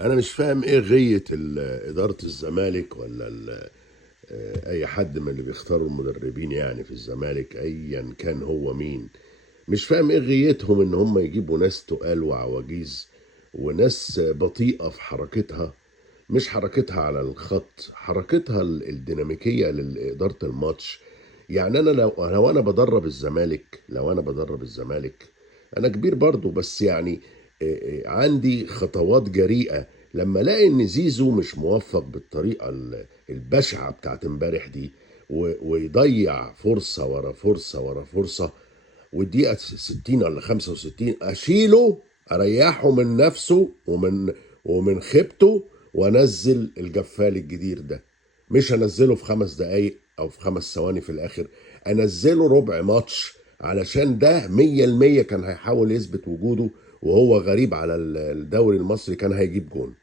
انا مش فاهم ايه غية ادارة الزمالك ولا اي حد من اللي بيختاروا المدربين يعني في الزمالك ايا كان هو مين. مش فاهم ايه غيتهم ان هم يجيبوا ناس تقال وعواجيز وناس بطيئة في حركتها. مش حركتها على الخط، حركتها الديناميكية لإدارة الماتش. يعني انا لو انا بدرب الزمالك، انا كبير برضو بس يعني عندي خطوات جريئة. لما الاقي ان زيزو مش موفق بالطريقة البشعة بتاعت امبارح دي، ويضيع فرصة ورا فرصة ورا فرصة، والدقيقة 60 ولا 65 اشيله، اريحه من نفسه ومن خيبته، وانزل الجفال الجدير ده. مش انزله في 5 دقايق او في 5 ثواني في الاخر، انزله ربع ماتش، علشان ده 100% كان هيحاول يثبت وجوده، وهو غريب على الدوري المصري كان هيجيب جون.